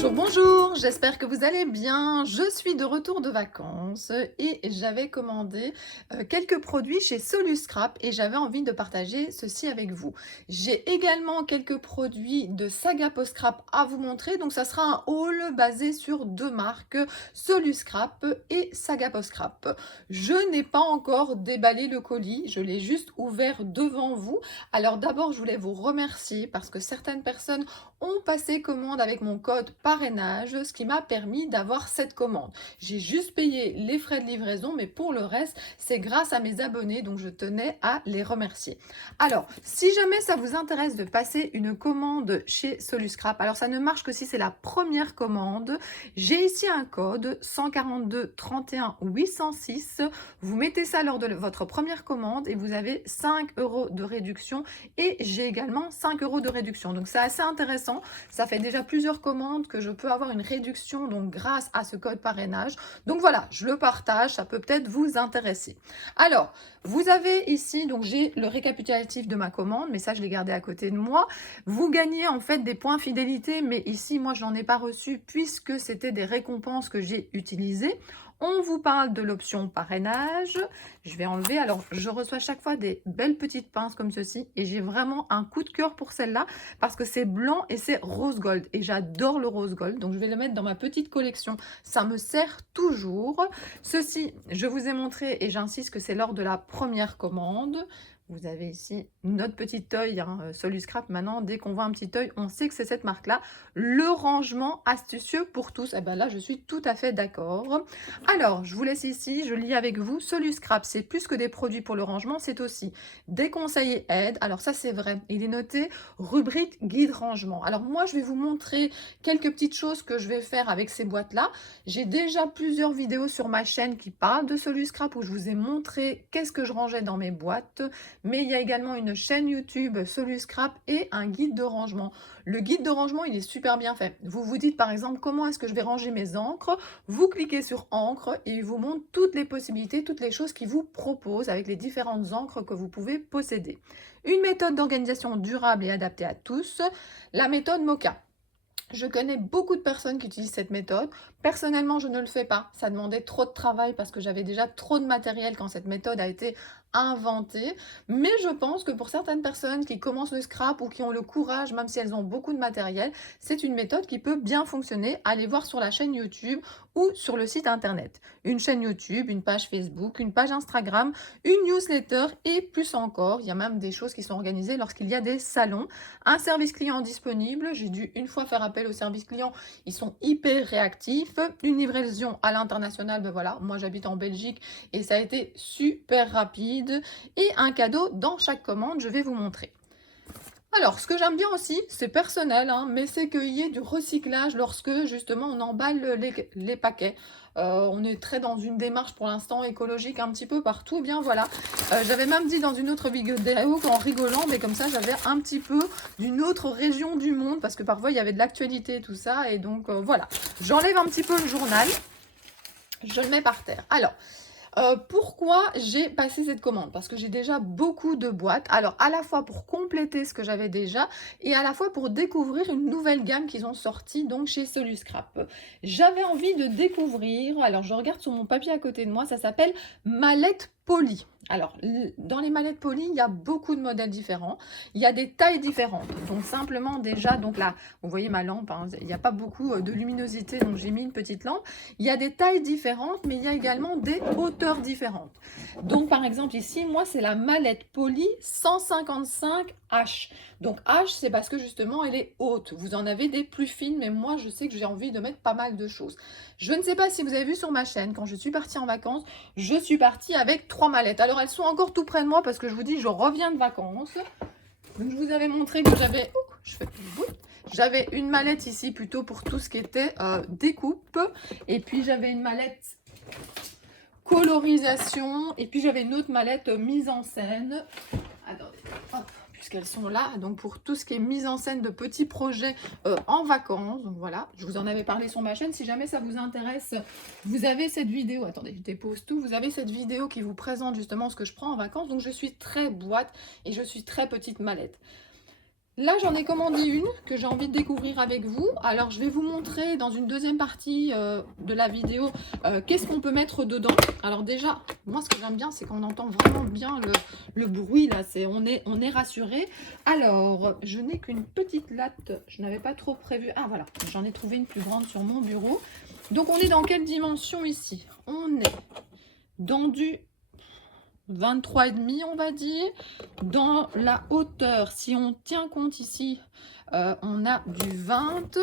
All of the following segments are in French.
Bonjour, bonjour, j'espère que vous allez bien. Je suis de retour de vacances et j'avais commandé quelques produits chez Soluscrap et j'avais envie de partager ceci avec vous. J'ai également quelques produits de Saga Post Scrap à vous montrer, donc ça sera un haul basé sur deux marques, Soluscrap et Saga Post Scrap. Je n'ai pas encore déballé le colis, je l'ai juste ouvert devant vous. Alors d'abord, je voulais vous remercier parce que certaines personnes ont passé commande avec mon code parrainage, ce qui m'a permis d'avoir cette commande. J'ai juste payé les frais de livraison, mais pour le reste, c'est grâce à mes abonnés, donc je tenais à les remercier. Alors, si jamais ça vous intéresse de passer une commande chez Soluscrap, alors ça ne marche que si c'est la première commande. J'ai ici un code 142 31 806. Vous mettez ça lors de votre première commande et vous avez 5 € de réduction et j'ai également 5 € de réduction. Donc c'est assez intéressant. Ça fait déjà plusieurs commandes que je peux avoir une réduction donc grâce à ce code parrainage. Donc voilà, je le partage, ça peut peut-être vous intéresser. Alors, vous avez ici, donc j'ai le récapitulatif de ma commande, mais ça je l'ai gardé à côté de moi. Vous gagnez en fait des points fidélité, mais ici moi je n'en ai pas reçu puisque c'était des récompenses que j'ai utilisées. On vous parle de l'option parrainage. Je vais enlever. Alors, je reçois chaque fois des belles petites pinces comme ceci et j'ai vraiment un coup de cœur pour celle-là parce que c'est blanc et c'est rose gold et j'adore le rose gold. Donc, je vais le mettre dans ma petite collection. Ça me sert toujours. Ceci, je vous ai montré et j'insiste que c'est lors de la première commande. Vous avez ici notre petit œil, Soluscrap. Maintenant, dès qu'on voit un petit œil, on sait que c'est cette marque-là. Le rangement astucieux pour tous. Et bien là, je suis tout à fait d'accord. Alors, je vous laisse ici, je lis avec vous. Soluscrap, c'est plus que des produits pour le rangement, c'est aussi des conseils et aides. Alors ça, c'est vrai. Il est noté rubrique guide rangement. Alors moi, je vais vous montrer quelques petites choses que je vais faire avec ces boîtes-là. J'ai déjà plusieurs vidéos sur ma chaîne qui parlent de Soluscrap où je vous ai montré qu'est-ce que je rangeais dans mes boîtes. Mais il y a également une chaîne YouTube Soluscrap et un guide de rangement. Le guide de rangement, il est super bien fait. Vous vous dites par exemple comment est-ce que je vais ranger mes encres. Vous cliquez sur encre et il vous montre toutes les possibilités, toutes les choses qu'il vous propose avec les différentes encres que vous pouvez posséder. Une méthode d'organisation durable et adaptée à tous, la méthode Mocha. Je connais beaucoup de personnes qui utilisent cette méthode. Personnellement, je ne le fais pas. Ça demandait trop de travail parce que j'avais déjà trop de matériel quand cette méthode a été inventée. Mais je pense que pour certaines personnes qui commencent le scrap ou qui ont le courage, même si elles ont beaucoup de matériel, c'est une méthode qui peut bien fonctionner. Allez voir sur la chaîne YouTube ou sur le site internet. Une chaîne YouTube, une page Facebook, une page Instagram, une newsletter et plus encore. Il y a même des choses qui sont organisées lorsqu'il y a des salons. Un service client disponible. J'ai dû une fois faire appel au service client. Ils sont hyper réactifs. Une livraison à l'international. Ben voilà, moi j'habite en Belgique et ça a été super rapide. Et un cadeau dans chaque commande, je vais vous montrer. Alors, ce que j'aime bien aussi, c'est personnel, mais c'est qu'il y ait du recyclage lorsque justement on emballe les paquets. On est très dans une démarche pour l'instant écologique un petit peu partout. Bien voilà, j'avais même dit dans une autre vidéo qu'en rigolant, mais comme ça j'avais un petit peu d'une autre région du monde parce que parfois il y avait de l'actualité et tout ça. Et donc voilà, j'enlève un petit peu le journal, je le mets par terre. Alors, pourquoi j'ai passé cette commande? Parce que j'ai déjà beaucoup de boîtes. Alors, à la fois pour compléter ce que j'avais déjà et à la fois pour découvrir une nouvelle gamme qu'ils ont sortie donc chez Soluscrap. J'avais envie de découvrir, alors je regarde sur mon papier à côté de moi, ça s'appelle mallette polie. Alors, dans les mallettes polies, il y a beaucoup de modèles différents. Il y a des tailles différentes. Donc, simplement, déjà, donc là, vous voyez ma lampe, il n'y a pas beaucoup de luminosité, donc j'ai mis une petite lampe. Il y a des tailles différentes, mais il y a également des hauteurs différentes. Donc, par exemple, ici, moi, c'est la mallette polie 155H. Donc, H, c'est parce que justement, elle est haute. Vous en avez des plus fines, mais moi, je sais que j'ai envie de mettre pas mal de choses. Je ne sais pas si vous avez vu sur ma chaîne, quand je suis partie en vacances, je suis partie avec 3 mallettes. Alors, elles sont encore tout près de moi parce que je vous dis, je reviens de vacances. Donc, je vous avais montré que j'avais... J'avais une mallette ici plutôt pour tout ce qui était découpe. Et puis j'avais une mallette colorisation. Et puis j'avais une autre mallette mise en scène. Attendez, hop, puisqu'elles sont là. Donc pour tout ce qui est mise en scène de petits projets en vacances. Donc voilà, je vous en avais parlé sur ma chaîne. Si jamais ça vous intéresse, vous avez cette vidéo. Attendez, je dépose tout. Vous avez cette vidéo qui vous présente justement ce que je prends en vacances. Donc je suis très boîte et je suis très petite mallette. Là, j'en ai commandé une que j'ai envie de découvrir avec vous. Alors, je vais vous montrer dans une deuxième partie de la vidéo qu'est-ce qu'on peut mettre dedans. Alors déjà, moi, ce que j'aime bien, c'est qu'on entend vraiment bien le bruit, là. On est rassuré. Alors, je n'ai qu'une petite latte. Je n'avais pas trop prévu. Ah, voilà. J'en ai trouvé une plus grande sur mon bureau. Donc, on est dans quelle dimension ici? On est dans du 23,5 on va dire. Dans la hauteur, si on tient compte ici, on a du 20.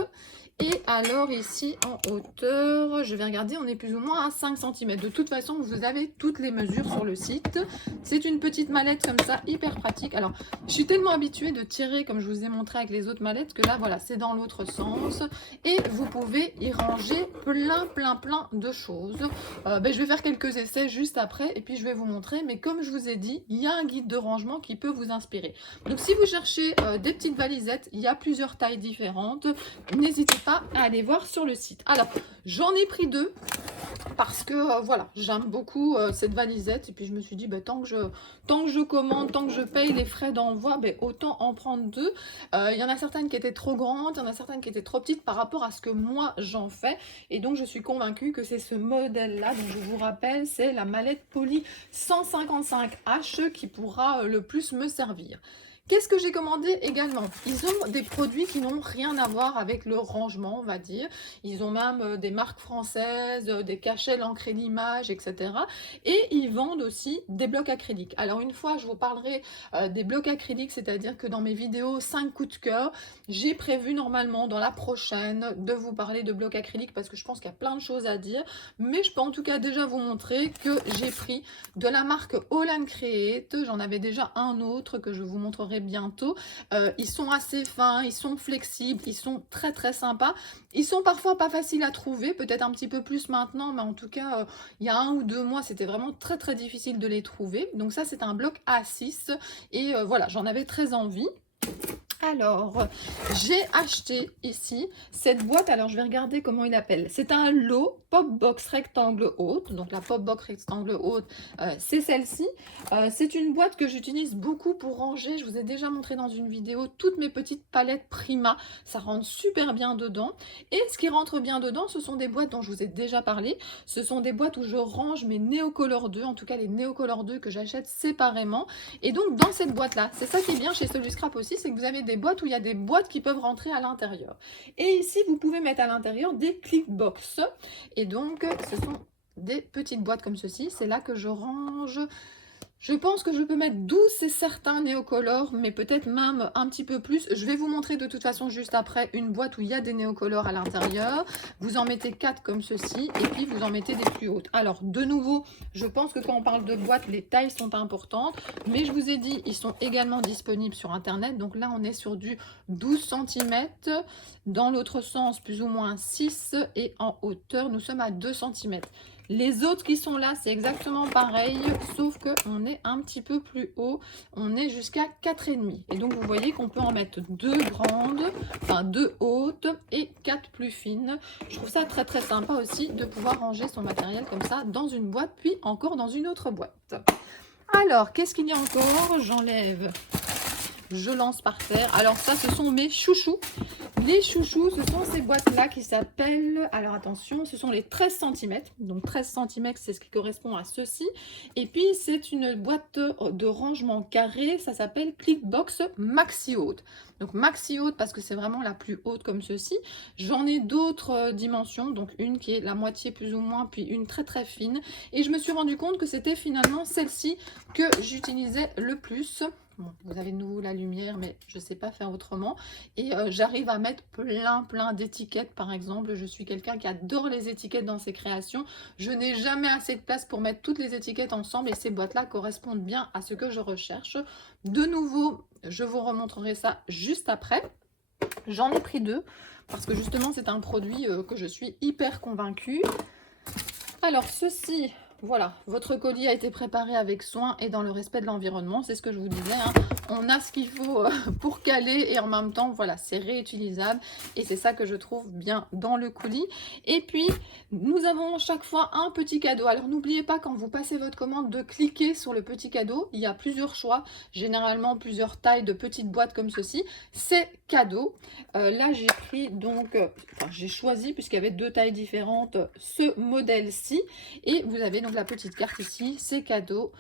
Et alors ici en hauteur, je vais regarder, on est plus ou moins à 5 cm. De toute façon, vous avez toutes les mesures sur le site. C'est une petite mallette comme ça, hyper pratique. Alors, je suis tellement habituée de tirer, comme je vous ai montré avec les autres mallettes, que là, voilà, c'est dans l'autre sens. Et vous pouvez y ranger plein de choses. Je vais faire quelques essais juste après et puis je vais vous montrer. Mais comme je vous ai dit, il y a un guide de rangement qui peut vous inspirer. Donc, si vous cherchez des petites valisettes, il y a plusieurs tailles différentes. N'hésitez pas à aller voir sur le site. Alors, j'en ai pris deux parce que voilà, j'aime beaucoup cette valisette et puis je me suis dit tant que je commande, tant que je paye les frais d'envoi, autant en prendre deux. Il y en a certaines qui étaient trop grandes, il y en a certaines qui étaient trop petites par rapport à ce que moi j'en fais et donc je suis convaincue que c'est ce modèle là dont je vous rappelle, c'est la mallette Poly 155H qui pourra le plus me servir. Qu'est-ce que j'ai commandé également? Ils ont des produits qui n'ont rien à voir avec le rangement, on va dire. Ils ont même des marques françaises, des cachets, l'encre et l'image, etc. Et ils vendent aussi des blocs acryliques. Alors une fois, je vous parlerai des blocs acryliques, c'est-à-dire que dans mes vidéos 5 coups de cœur, j'ai prévu normalement dans la prochaine de vous parler de blocs acryliques parce que je pense qu'il y a plein de choses à dire. Mais je peux en tout cas déjà vous montrer que j'ai pris de la marque All & Create. J'en avais déjà un autre que je vous montrerai bientôt. Ils sont assez fins, ils sont flexibles, ils sont très sympas. Ils sont parfois pas faciles à trouver, peut-être un petit peu plus maintenant, mais en tout cas, il y a 1 ou 2 mois, c'était vraiment très difficile de les trouver. Donc ça, c'est un bloc A6 et voilà, j'en avais très envie. Alors, j'ai acheté ici cette boîte. Alors, je vais regarder comment il appelle. C'est un lot Pop Box rectangle haute. Donc, la Pop Box rectangle haute, c'est celle-ci. C'est une boîte que j'utilise beaucoup pour ranger. Je vous ai déjà montré dans une vidéo toutes mes petites palettes Prima. Ça rentre super bien dedans. Et ce qui rentre bien dedans, ce sont des boîtes dont je vous ai déjà parlé. Ce sont des boîtes où je range mes Neocolor 2, en tout cas les Neocolor 2 que j'achète séparément. Et donc, dans cette boîte-là, c'est ça qui est bien chez Soluscrap aussi, c'est que vous avez des boîtes où il y a des boîtes qui peuvent rentrer à l'intérieur. Et ici, vous pouvez mettre à l'intérieur des clipbox. Et donc, ce sont des petites boîtes comme ceci. C'est là que je range. Je pense que je peux mettre 12 et certains néocolores, mais peut-être même un petit peu plus. Je vais vous montrer de toute façon juste après une boîte où il y a des néocolores à l'intérieur. Vous en mettez 4 comme ceci et puis vous en mettez des plus hautes. Alors, de nouveau, je pense que quand on parle de boîtes, les tailles sont importantes. Mais je vous ai dit, ils sont également disponibles sur Internet. Donc là, on est sur du 12 cm. Dans l'autre sens, plus ou moins 6 et en hauteur, nous sommes à 2 cm. Les autres qui sont là, c'est exactement pareil, sauf qu'on est un petit peu plus haut. On est jusqu'à 4,5. Et donc, vous voyez qu'on peut en mettre 2 grandes, enfin 2 hautes et 4 plus fines. Je trouve ça très sympa aussi de pouvoir ranger son matériel comme ça dans une boîte, puis encore dans une autre boîte. Alors, qu'est-ce qu'il y a encore? J'enlève. Je lance par terre. Alors ça, ce sont mes chouchous. Les chouchous, ce sont ces boîtes-là qui s'appellent, alors attention, ce sont les 13 cm. Donc 13 cm, c'est ce qui correspond à ceci. Et puis, c'est une boîte de rangement carré. Ça s'appelle Clipbox Maxi Haute. Donc Maxi Haute parce que c'est vraiment la plus haute comme ceci. J'en ai d'autres dimensions. Donc une qui est la moitié plus ou moins, puis une très fine. Et je me suis rendu compte que c'était finalement celle-ci que j'utilisais le plus. Bon, vous avez de nouveau la lumière, mais je ne sais pas faire autrement. Et j'arrive à mettre plein d'étiquettes, par exemple. Je suis quelqu'un qui adore les étiquettes dans ses créations. Je n'ai jamais assez de place pour mettre toutes les étiquettes ensemble. Et ces boîtes-là correspondent bien à ce que je recherche. De nouveau, je vous remontrerai ça juste après. J'en ai pris 2 parce que justement, c'est un produit que je suis hyper convaincue. Alors, ceci... Voilà, votre colis a été préparé avec soin et dans le respect de l'environnement, c'est ce que je vous disais, hein. On a ce qu'il faut pour caler et en même temps, voilà, c'est réutilisable et c'est ça que je trouve bien dans le colis. Et puis, nous avons chaque fois un petit cadeau. Alors, n'oubliez pas quand vous passez votre commande de cliquer sur le petit cadeau. Il y a plusieurs choix, généralement plusieurs tailles de petites boîtes comme ceci. C'est cadeau. Là, j'ai pris donc, enfin, j'ai choisi puisqu'il y avait deux tailles différentes, ce modèle-ci. Et vous avez donc la petite carte ici, c'est cadeau.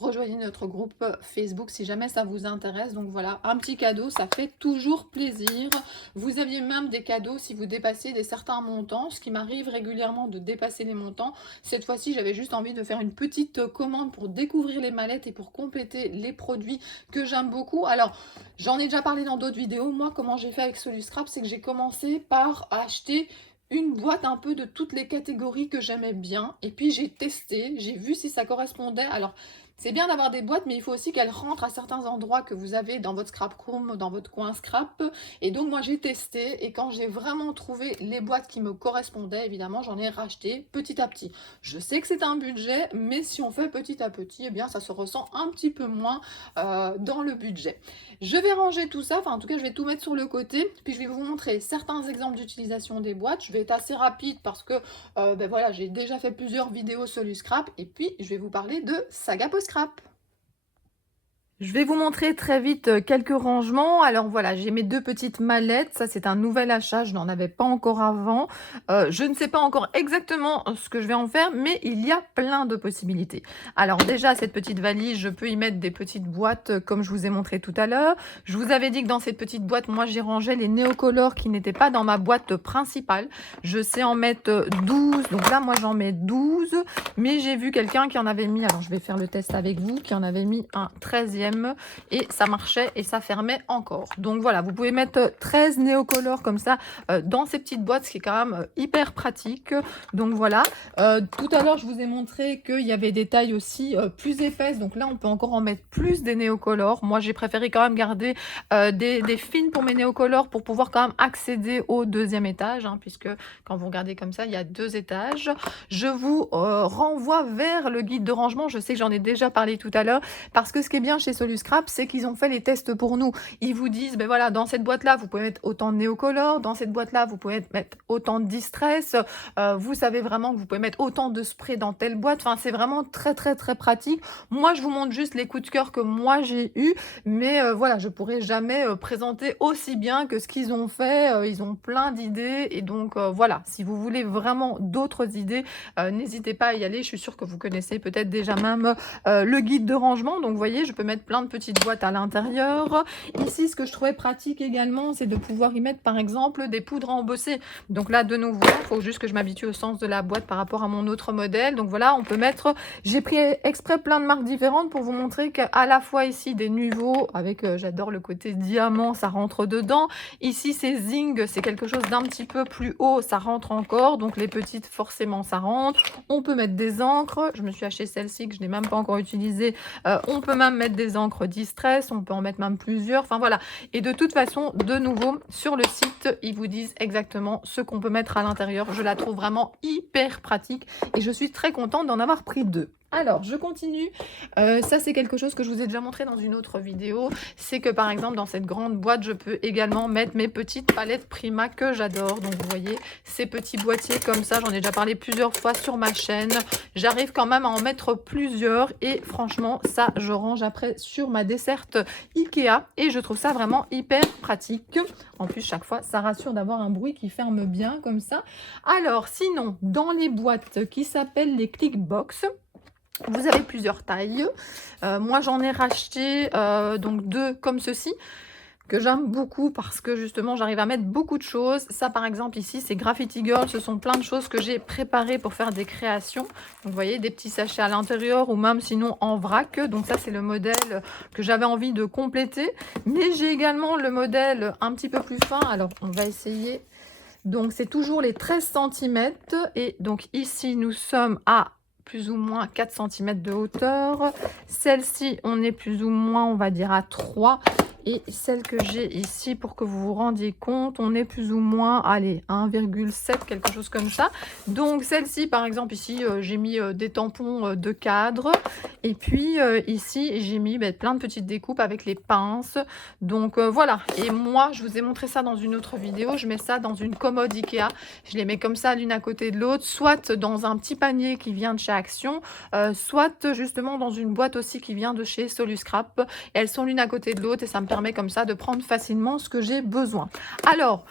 Rejoignez notre groupe Facebook si jamais ça vous intéresse. Donc voilà, un petit cadeau, ça fait toujours plaisir. Vous aviez même des cadeaux si vous dépassez des certains montants, ce qui m'arrive régulièrement de dépasser les montants. Cette fois-ci, j'avais juste envie de faire une petite commande pour découvrir les mallettes et pour compléter les produits que j'aime beaucoup. Alors, j'en ai déjà parlé dans d'autres vidéos. Moi, comment j'ai fait avec Soluscrap, c'est que j'ai commencé par acheter une boîte un peu de toutes les catégories que j'aimais bien. Et puis j'ai testé, j'ai vu si ça correspondait. Alors, c'est bien d'avoir des boîtes, mais il faut aussi qu'elles rentrent à certains endroits que vous avez dans votre scrap room, dans votre coin scrap. Et donc moi j'ai testé et quand j'ai vraiment trouvé les boîtes qui me correspondaient, évidemment j'en ai racheté petit à petit. Je sais que c'est un budget, mais si on fait petit à petit, eh bien ça se ressent un petit peu moins dans le budget. Je vais ranger tout ça, enfin en tout cas je vais tout mettre sur le côté, puis je vais vous montrer certains exemples d'utilisation des boîtes. Je vais être assez rapide parce que ben voilà, j'ai déjà fait plusieurs vidéos sur le scrap et puis je vais vous parler de Saga Post Scrap. Je vais vous montrer très vite quelques rangements. Alors voilà, j'ai mes deux petites mallettes. Ça, c'est un nouvel achat. Je n'en avais pas encore avant. Je ne sais pas encore exactement ce que je vais en faire, mais il y a plein de possibilités. Alors déjà, cette petite valise, je peux y mettre des petites boîtes comme je vous ai montré tout à l'heure. Je vous avais dit que dans cette petite boîte, moi, j'y rangeais les néocolores qui n'étaient pas dans ma boîte principale. Je sais en mettre 12. Donc là, moi, j'en mets 12. Mais j'ai vu quelqu'un qui en avait mis, alors je vais faire le test avec vous, qui en avait mis un 13e et ça marchait et ça fermait encore. Donc voilà, vous pouvez mettre 13 néocolores comme ça dans ces petites boîtes, ce qui est quand même hyper pratique. Donc voilà, tout à l'heure je vous ai montré qu'il y avait des tailles aussi plus épaisses, donc là on peut encore en mettre plus des néocolores. Moi j'ai préféré quand même garder des fines pour mes néocolores pour pouvoir quand même accéder au deuxième étage, hein, puisque quand vous regardez comme ça, il y a 2 étages. Je vous renvoie vers le guide de rangement. Je sais que j'en ai déjà parlé tout à l'heure, parce que ce qui est bien chez Soluscrap, c'est qu'ils ont fait les tests pour nous. Ils vous disent, ben voilà, dans cette boîte-là, vous pouvez mettre autant de néocolores, dans cette boîte-là, vous pouvez mettre autant de distress, vous savez vraiment que vous pouvez mettre autant de spray dans telle boîte. Enfin, c'est vraiment très, très, très pratique. Moi, je vous montre juste les coups de cœur que moi, j'ai eu, mais voilà, je pourrais jamais présenter aussi bien que ce qu'ils ont fait. Ils ont plein d'idées et donc voilà, si vous voulez vraiment d'autres idées, n'hésitez pas à y aller. Je suis sûre que vous connaissez peut-être déjà même le guide de rangement. Donc vous voyez, je peux mettre plein de petites boîtes à l'intérieur. Ici, ce que je trouvais pratique également, c'est de pouvoir y mettre par exemple des poudres à embosser. Donc là, de nouveau, il faut juste que je m'habitue au sens de la boîte par rapport à mon autre modèle. Donc voilà, on peut mettre, j'ai pris exprès plein de marques différentes pour vous montrer qu'à la fois ici des niveaux avec, j'adore le côté diamant, ça rentre dedans. Ici, c'est Zing, c'est quelque chose d'un petit peu plus haut, ça rentre encore. Donc les petites, forcément, ça rentre. On peut mettre des encres. Je me suis acheté celle-ci que je n'ai même pas encore utilisée. On peut même mettre des encres Distress. On peut en mettre même plusieurs. Enfin voilà. Et de toute façon, de nouveau, sur le site, ils vous disent exactement ce qu'on peut mettre à l'intérieur. Je la trouve vraiment hyper pratique et je suis très contente d'en avoir pris 2. Alors, je continue. Ça, c'est quelque chose que je vous ai déjà montré dans une autre vidéo. C'est que, par exemple, dans cette grande boîte, je peux également mettre mes petites palettes Prima que j'adore. Donc, vous voyez, ces petits boîtiers comme ça, j'en ai déjà parlé plusieurs fois sur ma chaîne. J'arrive quand même à en mettre plusieurs. Et franchement, ça, je range après sur ma desserte Ikea. Et je trouve ça vraiment hyper pratique. En plus, chaque fois, ça rassure d'avoir un bruit qui ferme bien comme ça. Alors, sinon, dans les boîtes qui s'appellent les Clickbox, vous avez plusieurs tailles. Moi, j'en ai racheté donc 2 comme ceci, que j'aime beaucoup parce que justement, j'arrive à mettre beaucoup de choses. Ça, par exemple, ici, c'est Graffiti Girl. Ce sont plein de choses que j'ai préparées pour faire des créations. Donc, vous voyez, des petits sachets à l'intérieur ou même sinon en vrac. Donc, ça, c'est le modèle que j'avais envie de compléter. Mais j'ai également le modèle un petit peu plus fin. Alors, on va essayer. Donc, c'est toujours les 13 cm. Et donc, ici, nous sommes à plus ou moins 4 cm de hauteur. Celle-ci, on est plus ou moins, on va dire, à 3. Et celle que j'ai ici, pour que vous vous rendiez compte, on est plus ou moins, allez, 1,7, quelque chose comme ça. Donc celle-ci, par exemple, ici, j'ai mis des tampons de cadre. Et puis ici, j'ai mis plein de petites découpes avec les pinces. Donc voilà. Et moi, je vous ai montré ça dans une autre vidéo. Je mets ça dans une commode Ikea. Je les mets comme ça, l'une à côté de l'autre, soit dans un petit panier qui vient de chez Action, soit justement dans une boîte aussi qui vient de chez Soluscrap. Et elles sont l'une à côté de l'autre et ça me permet comme ça de prendre facilement ce que j'ai besoin. Alors,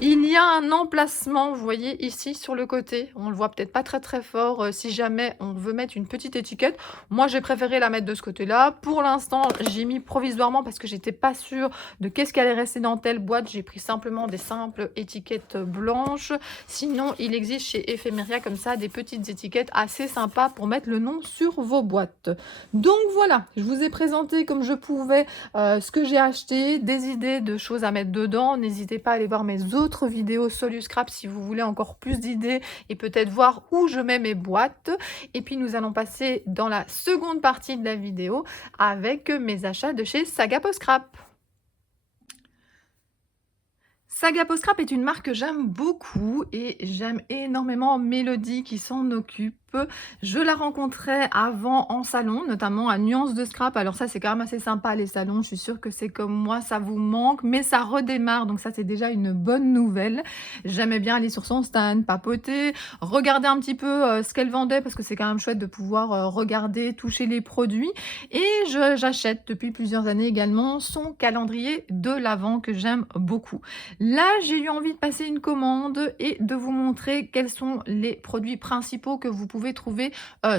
il y a un emplacement, vous voyez ici sur le côté, on le voit peut-être pas très fort, si jamais on veut mettre une petite étiquette. Moi, j'ai préféré la mettre de ce côté-là. Pour l'instant, j'ai mis provisoirement parce que j'étais pas sûre de qu'est-ce qui allait rester dans telle boîte. J'ai pris simplement des simples étiquettes blanches. Sinon, il existe chez Ephemeria comme ça des petites étiquettes assez sympas pour mettre le nom sur vos boîtes. Donc voilà, je vous ai présenté comme je pouvais ce que j'ai acheté, des idées de choses à mettre dedans. N'hésitez pas à aller voir mes autres vidéos Soluscrap si vous voulez encore plus d'idées et peut-être voir où je mets mes boîtes. Et puis nous allons passer dans la seconde partie de la vidéo avec mes achats de chez Saga Post Scrap. Saga Post Scrap est une marque que j'aime beaucoup et j'aime énormément Mélodie qui s'en occupe. Je la rencontrais avant en salon, notamment à Nuance de Scrap. Alors ça, c'est quand même assez sympa les salons. Je suis sûre que c'est comme moi, ça vous manque, mais ça redémarre. Donc ça, c'est déjà une bonne nouvelle. J'aimais bien aller sur son stand, papoter, regarder un petit peu ce qu'elle vendait parce que c'est quand même chouette de pouvoir regarder, toucher les produits. Et j'achète depuis plusieurs années également son calendrier de l'Avent que j'aime beaucoup. Là, j'ai eu envie de passer une commande et de vous montrer quels sont les produits principaux que vous pouvez trouver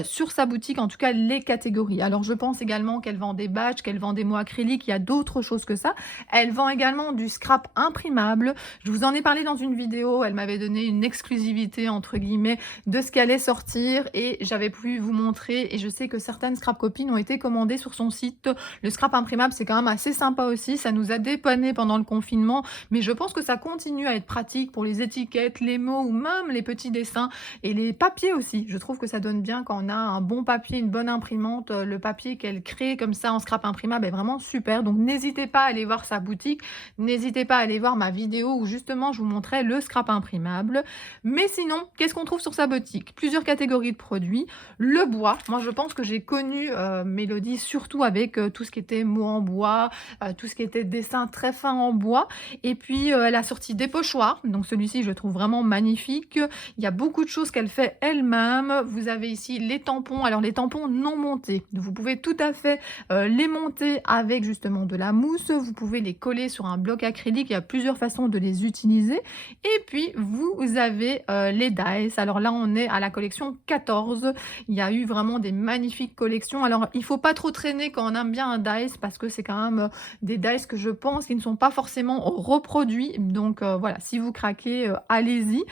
sur sa boutique, en tout cas les catégories. Alors, je pense également qu'elle vend des badges, qu'elle vend des mots acryliques, il y a d'autres choses que ça. Elle vend également du scrap imprimable. Je vous en ai parlé dans une vidéo, elle m'avait donné une exclusivité, entre guillemets, de ce qui allait sortir et j'avais pu vous montrer et je sais que certaines scrap copines ont été commandées sur son site. Le scrap imprimable, c'est quand même assez sympa aussi. Ça nous a dépanné pendant le confinement, mais je pense que ça continue à être pratique pour les étiquettes, les mots ou même les petits dessins et les papiers aussi. Je trouve que ça donne bien quand on a un bon papier, une bonne imprimante. Le papier qu'elle crée comme ça en scrap imprimable est vraiment super. Donc n'hésitez pas à aller voir sa boutique. N'hésitez pas à aller voir ma vidéo où justement je vous montrais le scrap imprimable. Mais sinon, qu'est-ce qu'on trouve sur sa boutique? Plusieurs catégories de produits. Le bois. Moi, je pense que j'ai connu Mélodie surtout avec tout ce qui était mots en bois, tout ce qui était dessin très fin en bois. Et puis, elle a sorti des pochoirs. Donc celui-ci, je le trouve vraiment magnifique. Il y a beaucoup de choses qu'elle fait elle-même. Vous avez ici les tampons. Alors, les tampons non montés. Vous pouvez tout à fait les monter avec justement de la mousse. Vous pouvez les coller sur un bloc acrylique. Il y a plusieurs façons de les utiliser. Et puis, vous avez les dies. Alors là, on est à la collection 14. Il y a eu vraiment des magnifiques collections. Alors, il ne faut pas trop traîner quand on aime bien un dies parce que c'est quand même des dies que je pense qui ne sont pas forcément reproduits. Donc voilà, si vous craquez, allez-y.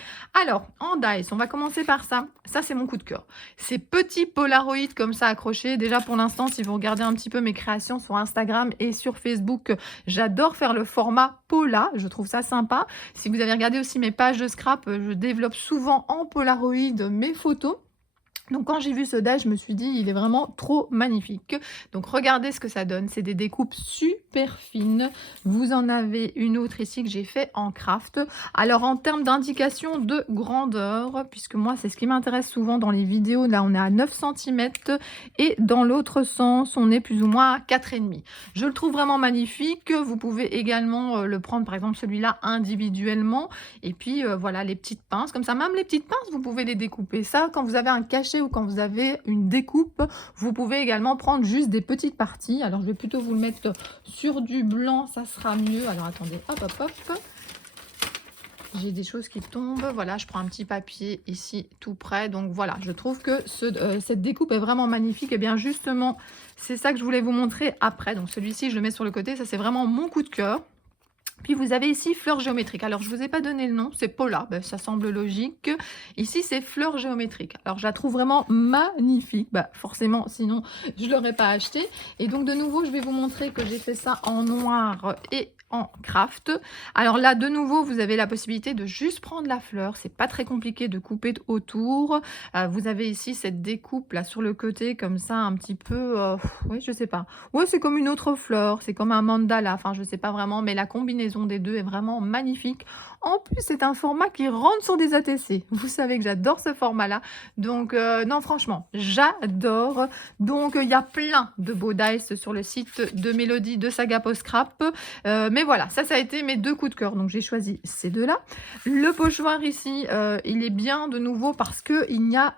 Alors, en dies, on va commencer par ça. Ça, c'est mon coup de cœur. Ces petits polaroïdes comme ça accrochés. Déjà, pour l'instant, si vous regardez un petit peu mes créations sur Instagram et sur Facebook, j'adore faire le format Pola. Je trouve ça sympa. Si vous avez regardé aussi mes pages de scrap, je développe souvent en polaroïde mes photos. Donc quand j'ai vu ce die, je me suis dit, il est vraiment trop magnifique. Donc regardez ce que ça donne. C'est des découpes super fines. Vous en avez une autre ici que j'ai fait en craft. Alors en termes d'indication de grandeur, puisque moi c'est ce qui m'intéresse souvent dans les vidéos, là on est à 9 cm et dans l'autre sens on est plus ou moins à 4,5. Je le trouve vraiment magnifique. Vous pouvez également le prendre par exemple celui-là individuellement. Et puis voilà les petites pinces. Comme ça, même les petites pinces, vous pouvez les découper. Ça, quand vous avez un cachet ou quand vous avez une découpe, vous pouvez également prendre juste des petites parties. Alors je vais plutôt vous le mettre sur du blanc, ça sera mieux. Alors attendez, hop hop hop, j'ai des choses qui tombent. Voilà, je prends un petit papier ici tout près. Donc voilà, je trouve que cette découpe est vraiment magnifique. Et bien justement, c'est ça que je voulais vous montrer après. Donc celui-ci, je le mets sur le côté. Ça, c'est vraiment mon coup de cœur. Puis vous avez ici fleurs géométriques. Alors je vous ai pas donné le nom, c'est Paula, ben, ça semble logique. Ici c'est fleurs géométriques. Alors je la trouve vraiment magnifique, bah, forcément sinon je l'aurais pas acheté. Et donc de nouveau je vais vous montrer que j'ai fait ça en noir et en craft. Alors là de nouveau vous avez la possibilité de juste prendre la fleur, c'est pas très compliqué de couper autour. Vous avez ici cette découpe là sur le côté comme ça un petit peu, oui je sais pas. Ouais, c'est comme une autre fleur, c'est comme un mandala, enfin je sais pas vraiment, mais la combinaison des 2 est vraiment magnifique. En plus, c'est un format qui rentre sur des ATC. Vous savez que j'adore ce format-là, donc non franchement, j'adore. Donc il y a plein de beaux dice sur le site de Mélodie de Saga Post Scrap, mais voilà, ça a été mes 2 coups de cœur, donc j'ai choisi ces 2 là. Le pochoir ici, il est bien de nouveau parce qu'il n'y a,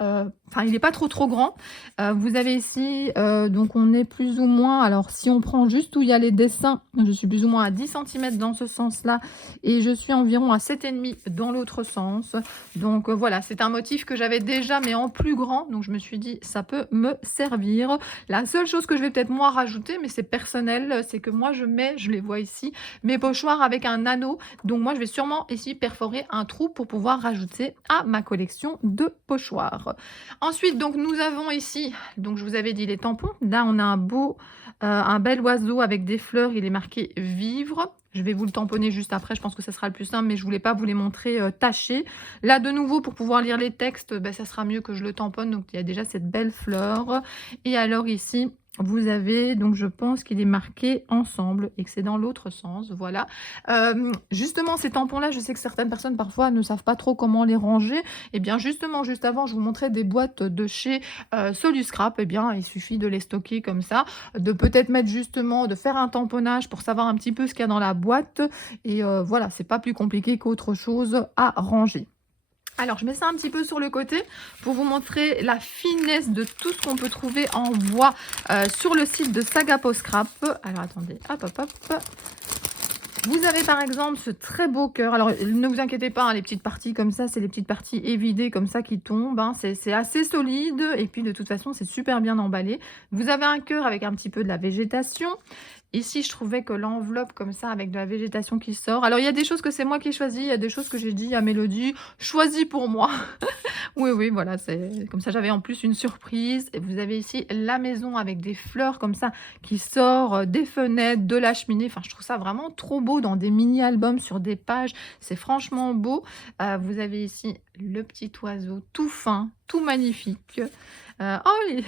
enfin il est pas trop grand. Vous avez ici, donc on est plus ou moins, alors si on prend juste où il y a les dessins, je suis plus ou moins à 10 centimètres dans ce sens-là et je suis environ à 7,5 dans l'autre sens. Donc voilà, c'est un motif que j'avais déjà mais en plus grand, donc je me suis dit ça peut me servir. La seule chose que je vais peut-être moi rajouter, mais c'est personnel, c'est que moi je les vois ici, mes pochoirs avec un anneau. Donc moi je vais sûrement ici perforer un trou pour pouvoir rajouter à ma collection de pochoirs. Ensuite, donc nous avons ici, donc je vous avais dit les tampons. Là, on a un bel oiseau avec des fleurs. Il est marqué vivre. Je vais vous le tamponner juste après. Je pense que ça sera le plus simple, mais je voulais pas vous les montrer tachés. Là, de nouveau, pour pouvoir lire les textes, ben, ça sera mieux que je le tamponne. Donc, il y a déjà cette belle fleur. Et alors ici, vous avez, donc je pense qu'il est marqué ensemble et que c'est dans l'autre sens, voilà. Justement, ces tampons-là, je sais que certaines personnes parfois ne savent pas trop comment les ranger. Et bien justement, juste avant, je vous montrais des boîtes de chez Soluscrap. Et bien, il suffit de les stocker comme ça, de peut-être mettre justement, de faire un tamponnage pour savoir un petit peu ce qu'il y a dans la boîte. Et voilà, c'est pas plus compliqué qu'autre chose à ranger. Alors, je mets ça un petit peu sur le côté pour vous montrer la finesse de tout ce qu'on peut trouver en bois sur le site de Saga Post Scrap. Alors, attendez, hop, hop, hop. Vous avez par exemple ce très beau cœur. Alors, ne vous inquiétez pas, hein, les petites parties comme ça, c'est les petites parties évidées comme ça qui tombent. Hein. C'est assez solide et puis de toute façon, c'est super bien emballé. Vous avez un cœur avec un petit peu de la végétation. Ici, je trouvais que l'enveloppe comme ça, avec de la végétation qui sort. Alors, il y a des choses que c'est moi qui ai choisi, il y a des choses que j'ai dit à Mélodie, choisis pour moi. Oui, oui, voilà, c'est comme ça, j'avais en plus une surprise. Et vous avez ici la maison avec des fleurs comme ça qui sort des fenêtres, de la cheminée. Enfin, je trouve ça vraiment trop beau dans des mini-albums sur des pages. C'est franchement beau. Vous avez ici le petit oiseau tout fin, tout magnifique. Oh,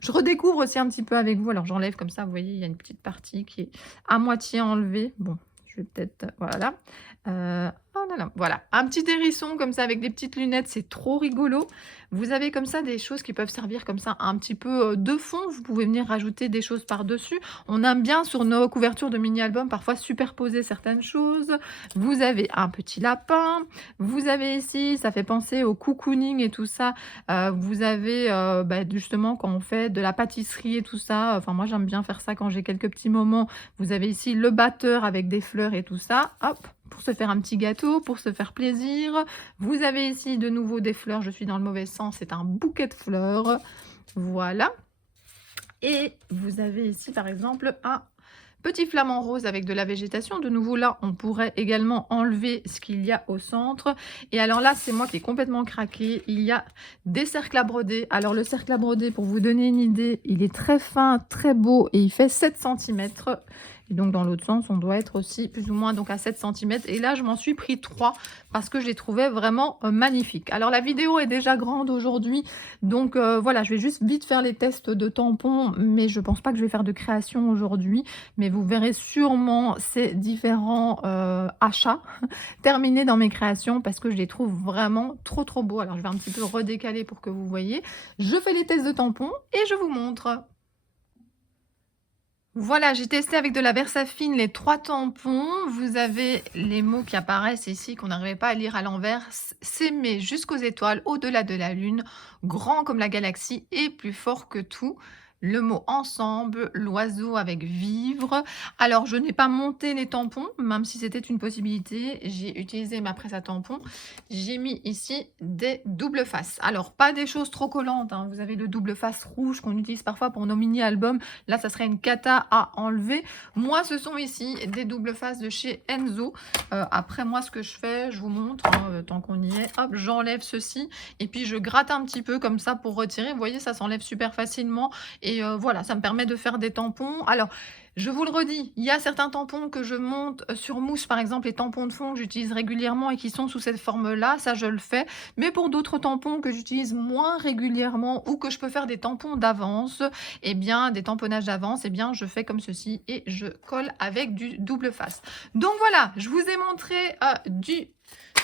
je redécouvre aussi un petit peu avec vous. Alors, j'enlève comme ça, vous voyez, il y a une petite partie qui est à moitié enlevée. Bon, je vais peut-être... Voilà. Oh là là, voilà, un petit hérisson comme ça avec des petites lunettes, c'est trop rigolo. Vous avez comme ça des choses qui peuvent servir comme ça un petit peu de fond. Vous pouvez venir rajouter des choses par-dessus. On aime bien sur nos couvertures de mini-albums parfois superposer certaines choses. Vous avez un petit lapin. Vous avez ici, ça fait penser au cocooning et tout ça. Vous avez bah, justement quand on fait de la pâtisserie et tout ça. Enfin moi j'aime bien faire ça quand j'ai quelques petits moments. Vous avez ici le batteur avec des fleurs et tout ça. Hop, pour se faire un petit gâteau, pour se faire plaisir. Vous avez ici de nouveau des fleurs, je suis dans le mauvais sens, c'est un bouquet de fleurs. Voilà. Et vous avez ici par exemple un petit flamant rose avec de la végétation. De nouveau là, on pourrait également enlever ce qu'il y a au centre. Et alors là, c'est moi qui ai complètement craqué. Il y a des cercles à broder. Alors le cercle à broder, pour vous donner une idée, il est très fin, très beau et il fait 7 cm. Et donc dans l'autre sens, on doit être aussi plus ou moins donc à 7 cm. Et là, je m'en suis pris 3 parce que je les trouvais vraiment magnifiques. Alors la vidéo est déjà grande aujourd'hui. Donc voilà, je vais juste vite faire les tests de tampons. Mais je pense pas que je vais faire de création aujourd'hui. Mais vous verrez sûrement ces différents achats terminés dans mes créations parce que je les trouve vraiment trop beaux. Alors je vais un petit peu redécaler pour que vous voyez. Je fais les tests de tampons et je vous montre. Voilà, j'ai testé avec de la Versafine les 3 tampons. Vous avez les mots qui apparaissent ici qu'on n'arrivait pas à lire à l'envers. S'aimer jusqu'aux étoiles, au-delà de la lune, grand comme la galaxie et plus fort que tout. le mot ensemble, l'oiseau avec vivre. Alors, je n'ai pas monté les tampons, même si c'était une possibilité. J'ai utilisé ma presse à tampons. J'ai mis ici des doubles faces. Alors, pas des choses trop collantes, hein. Vous avez le double face rouge qu'on utilise parfois pour nos mini-albums. Là, ça serait une cata à enlever. Moi, ce sont ici des doubles faces de chez Enzo. Après, moi, ce que je fais, je vous montre, hein, tant qu'on y est. Hop, j'enlève ceci et puis je gratte un petit peu comme ça pour retirer. Vous voyez, ça s'enlève super facilement et voilà, ça me permet de faire des tampons. Alors, je vous le redis, il y a certains tampons que je monte sur mousse, par exemple, les tampons de fond que j'utilise régulièrement et qui sont sous cette forme-là, ça je le fais. Mais pour d'autres tampons que j'utilise moins régulièrement ou que je peux faire des tampons d'avance, eh bien, des tamponnages d'avance, eh bien, je fais comme ceci et je colle avec du double face. Donc voilà, je vous ai montré du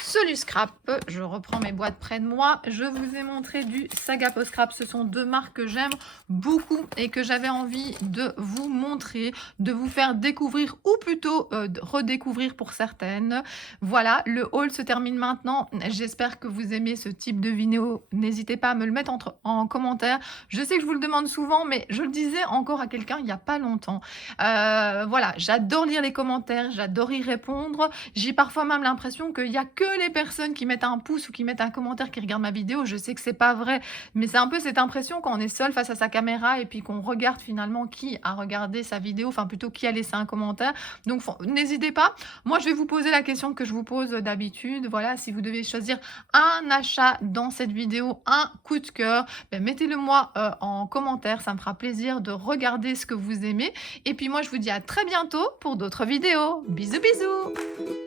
Soluscrap, je reprends mes boîtes près de moi. Je vous ai montré du Sagapo Scrap. Ce sont deux marques que j'aime beaucoup et que j'avais envie de vous montrer, de vous faire découvrir ou plutôt redécouvrir pour certaines. Voilà, le haul se termine maintenant. J'espère que vous aimez ce type de vidéo. N'hésitez pas à me le mettre en commentaire. Je sais que je vous le demande souvent, mais je le disais encore à quelqu'un il n'y a pas longtemps. Voilà, j'adore lire les commentaires, j'adore y répondre. J'ai parfois même l'impression qu'il n'y a que les personnes qui mettent un pouce ou qui mettent un commentaire qui regardent ma vidéo. Je sais que c'est pas vrai, mais c'est un peu cette impression quand on est seul face à sa caméra et puis qu'on regarde finalement qui a regardé sa vidéo, enfin plutôt qui a laissé un commentaire. Donc n'hésitez pas. Moi, je vais vous poser la question que je vous pose d'habitude. Voilà, si vous devez choisir un achat dans cette vidéo, un coup de cœur, ben, mettez-le moi en commentaire. Ça me fera plaisir de regarder ce que vous aimez. Et puis moi, je vous dis à très bientôt pour d'autres vidéos. Bisous, bisous!